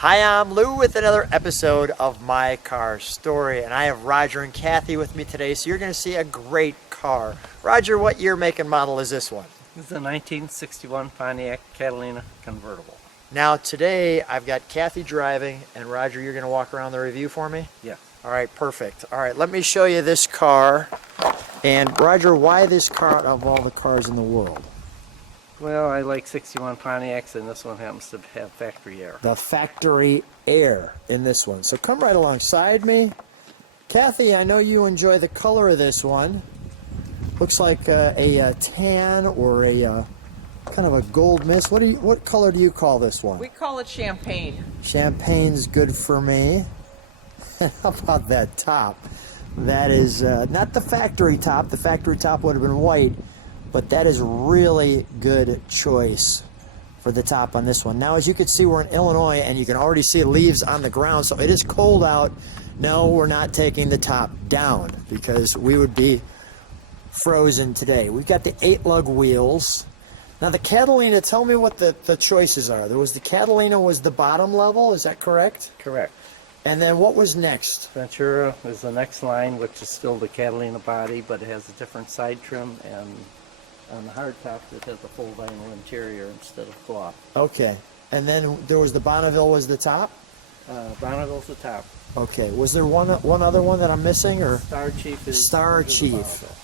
Hi, I'm Lou with another episode of My Car Story, and I have Roger and Kathy with me today, so you're going to see a great car. Roger, what year, make, and model is this one? This is a 1961 Pontiac Catalina Convertible. Now today, I've got Kathy driving, and Roger, you're going to walk around the review for me? Yeah. All right, perfect. All right, let me show you this car. And Roger, why this car out of all the cars in the world? Well, I like 61 Pontiacs, and this one happens to have factory air. The factory air in this one. So come right alongside me. Kathy, I know you enjoy the color of this one. Looks like a tan or a kind of a gold mist. What color do you call this one? We call it champagne. Champagne's good for me. How about that top? That is not the factory top. The factory top would have been white, but that is really good choice for the top on this one. Now, as you can see, we're in Illinois, and you can already see leaves on the ground, so it is cold out. No, we're not taking the top down because we would be frozen today. We've got the 8-lug wheels. Now, the Catalina, tell me what the choices are. There was the Catalina was the bottom level, is that correct? Correct. And then what was next? Ventura is the next line, which is still the Catalina body, but it has a different side trim, and on the hardtop it has a full vinyl interior instead of cloth. Okay. And then there was the Bonneville was the top? Bonneville's the top. Okay. Was there one other one that I'm missing? Or Star Chief is Star is Chief. Bonneville.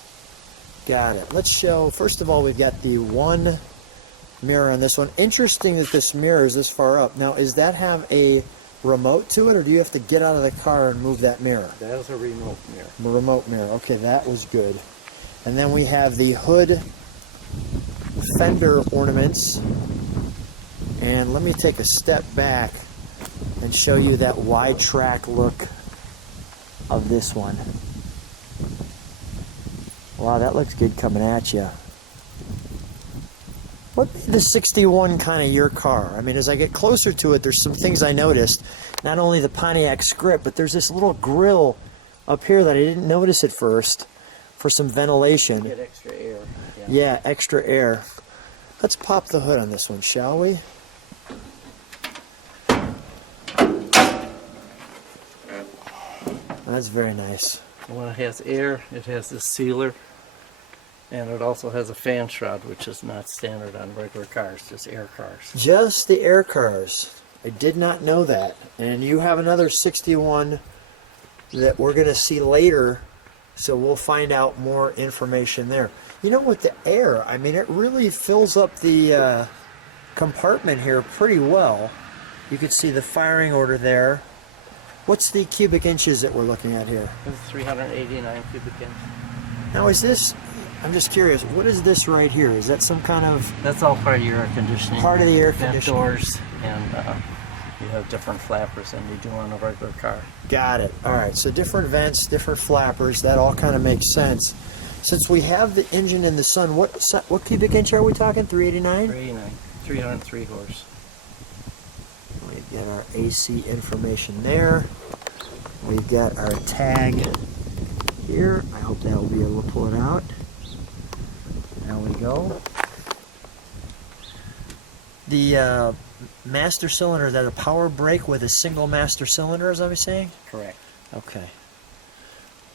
Got it. Let's show, first of all, we've got the one mirror on this one. Interesting that this mirror is this far up. Now, does that have a remote to it, or do you have to get out of the car and move that mirror? That is a remote mirror. A remote mirror. Okay, that was good. And then we have the hood fender ornaments. And let me take a step back and show you that wide track look of this one. Wow, that looks good coming at you. What made the 61 kind of your car? I mean, as I get closer to it, there's some things I noticed. Not only the Pontiac script, but there's this little grill up here that I didn't notice at first for some ventilation. Get extra air. Yeah, extra air. Let's pop the hood on this one, shall we? That's very nice. When it has air, it has this sealer, and it also has a fan shroud, which is not standard on regular cars, just air cars. Just the air cars. I did not know that. And you have another 61 that we're going to see later, so we'll find out more information there. You know, with the air, I mean, it really fills up the compartment here pretty well. You can see the firing order there. What's the cubic inches that we're looking at here? This is 389 cubic inches. Now, is this, I'm just curious, what is this right here? Is that some kind of... That's all part of your air conditioning. Part of the air Vent conditioning. doors, and you have different flappers than you do on a regular car. Got it. All right, so different vents, different flappers, that all kind of makes sense. Since we have the engine in the sun, what cubic inch are we talking? 389? 389, 303 horse. We've got our AC information there. We've got our tag here. I hope that will be able to pull it out. There we go. The master cylinder, is that a power brake with a single master cylinder, as I was saying? Correct. Okay.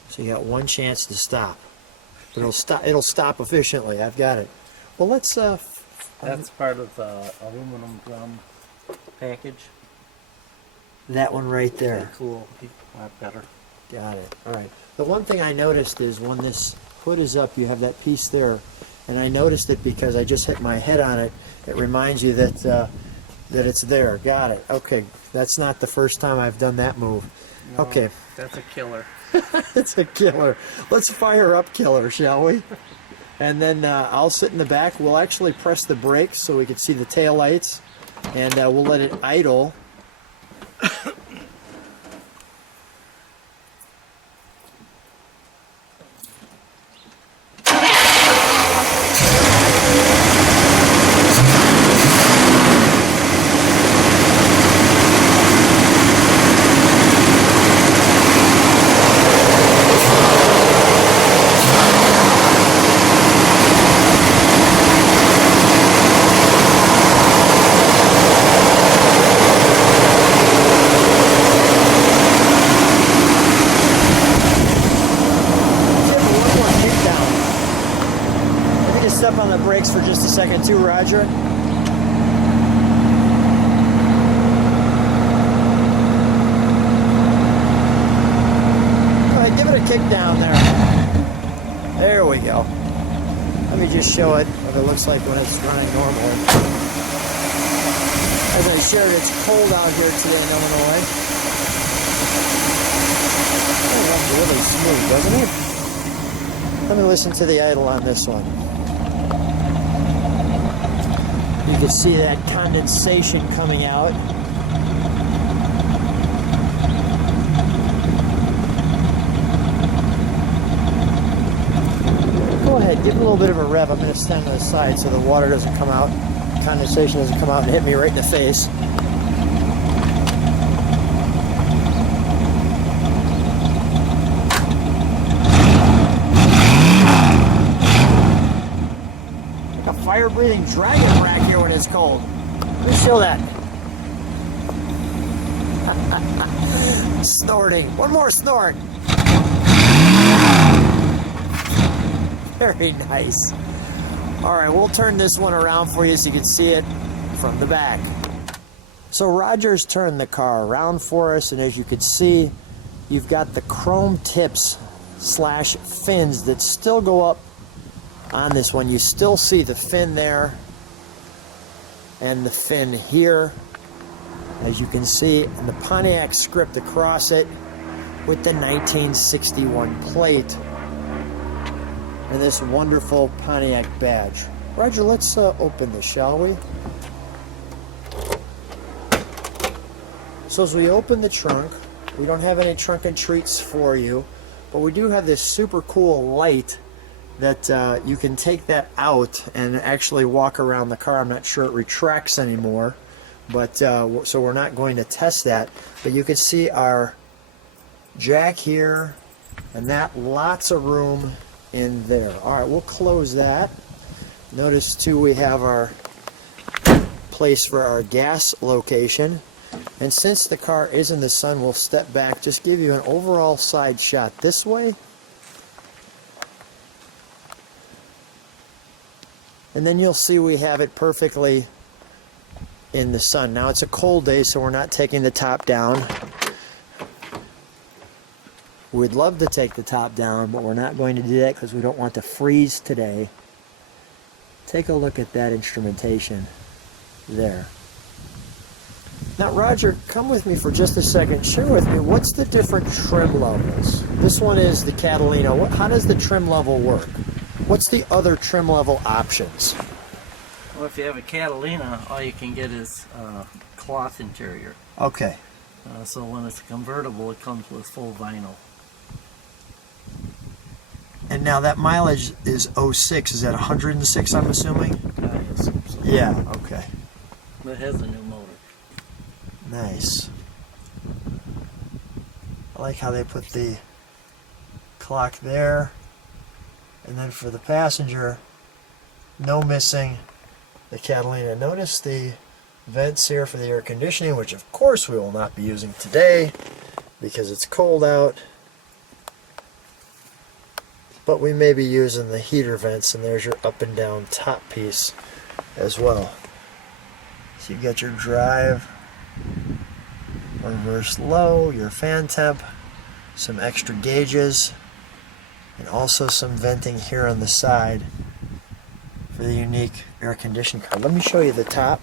So you got one chance to stop. But it'll stop efficiently. I've got it. Well, let's... That's part of the aluminum drum package. that one right there. Pretty cool. A lot better. Got it. All right. The one thing I noticed is when this hood is up, you have that piece there. And I noticed it because I just hit my head on it. It reminds you that that it's there. Got it. Okay. That's not the first time I've done that move. No, Okay. That's a killer. It's a killer. Let's fire up killer, shall we? And then I'll sit in the back. We'll actually press the brakes so we can see the tail lights. And we'll let it idle. step on the brakes for just a second too, Roger? All right, give it a kick down there. There we go. Let me just show it what it looks like when it's running normally. As I shared, it's cold out here today in Illinois. It runs really smooth, doesn't it? Let me listen to the idle on this one. You can see that condensation coming out. Go ahead, give it a little bit of a rev. I'm going to stand to the side so the water doesn't come out, condensation doesn't come out and hit me right in the face. Like a fire-breathing dragon rack here when it's cold. Let me show that. Snorting. One more snort. Very nice. All right, we'll turn this one around for you so you can see it from the back. So Roger's turned the car around for us, and as you can see, you've got the chrome tips / fins that still go up on this one. You still see the fin there and the fin here, as you can see, and the Pontiac script across it with the 1961 plate. And this wonderful Pontiac badge. Roger, let's open this, shall we? So as we open the trunk, we don't have any trunk and treats for you, but we do have this super cool light that you can take that out and actually walk around the car. I'm not sure it retracts anymore, but so we're not going to test that. But you can see our jack here, and that lots of room in there. All right, we'll close that. Notice too we have our place for our gas location, and since the car is in the sun, we'll step back, just give you an overall side shot this way, and then you'll see we have it perfectly in the sun. Now it's a cold day, so we're not taking the top down. We'd love to take the top down, but we're not going to do that because we don't want to freeze today. Take a look at that instrumentation there. Now, Roger, come with me for just a second. Share with me, what's the different trim levels? This one is the Catalina. How does the trim level work? What's the other trim level options? Well, if you have a Catalina, all you can get is cloth interior. Okay. So when it's a convertible, it comes with full vinyl. And now that mileage is 06. Is that 106, I'm assuming? I assume so. Yeah, okay. But it has a new motor. Nice. I like how they put the clock there. And then for the passenger, no missing the Catalina. Notice the vents here for the air conditioning, which of course we will not be using today because it's cold out. But we may be using the heater vents, and there's your up and down top piece as well. So you've got your drive, reverse low, your fan temp, some extra gauges, and also some venting here on the side for the unique air conditioning car. Let me show you the top.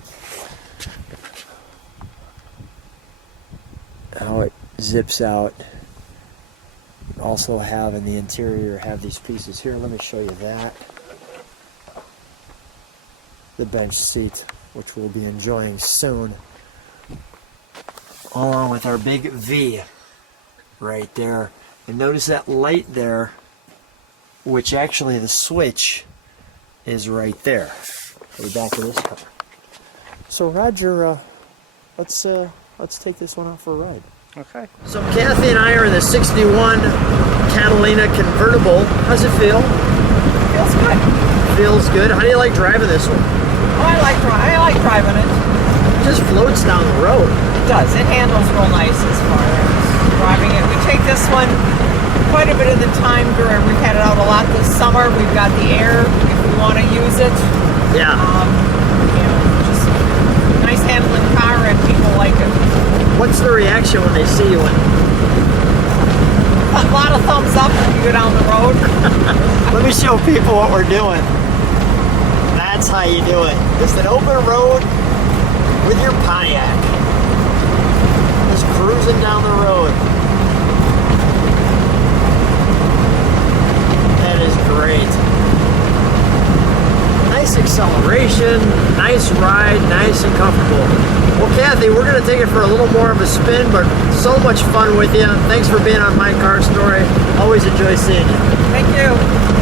How it zips out. You also have in the interior have these pieces here. Let me show you that. The bench seat, which we'll be enjoying soon, along with our big V right there. And notice that light there, which actually the switch is right there at the back of this car. So Roger, let's take this one out for a ride. Okay. So Kathy and I are in the 61 Catalina Convertible. How's it feel? Feels good. Feels good. How do you like driving this one? Oh, I like driving it. It just floats down the road. It does. It handles real nice as far as driving it. We take this one quite a bit of the time during. We've had it out a lot this summer. We've got the air. If we want to use it. Yeah. Just nice handling car, and people like it. What's the reaction when they see you in? A lot of thumbs up when you go down the road. Let me show people what we're doing. That's how you do it. Just an open road with your Pontiac. Just cruising down the road. That is great. Nice acceleration, nice ride, nice and comfortable. Well, Kathy, we're going to take it for a little more of a spin, but so much fun with you. Thanks for being on My Car Story. Always enjoy seeing you. Thank you.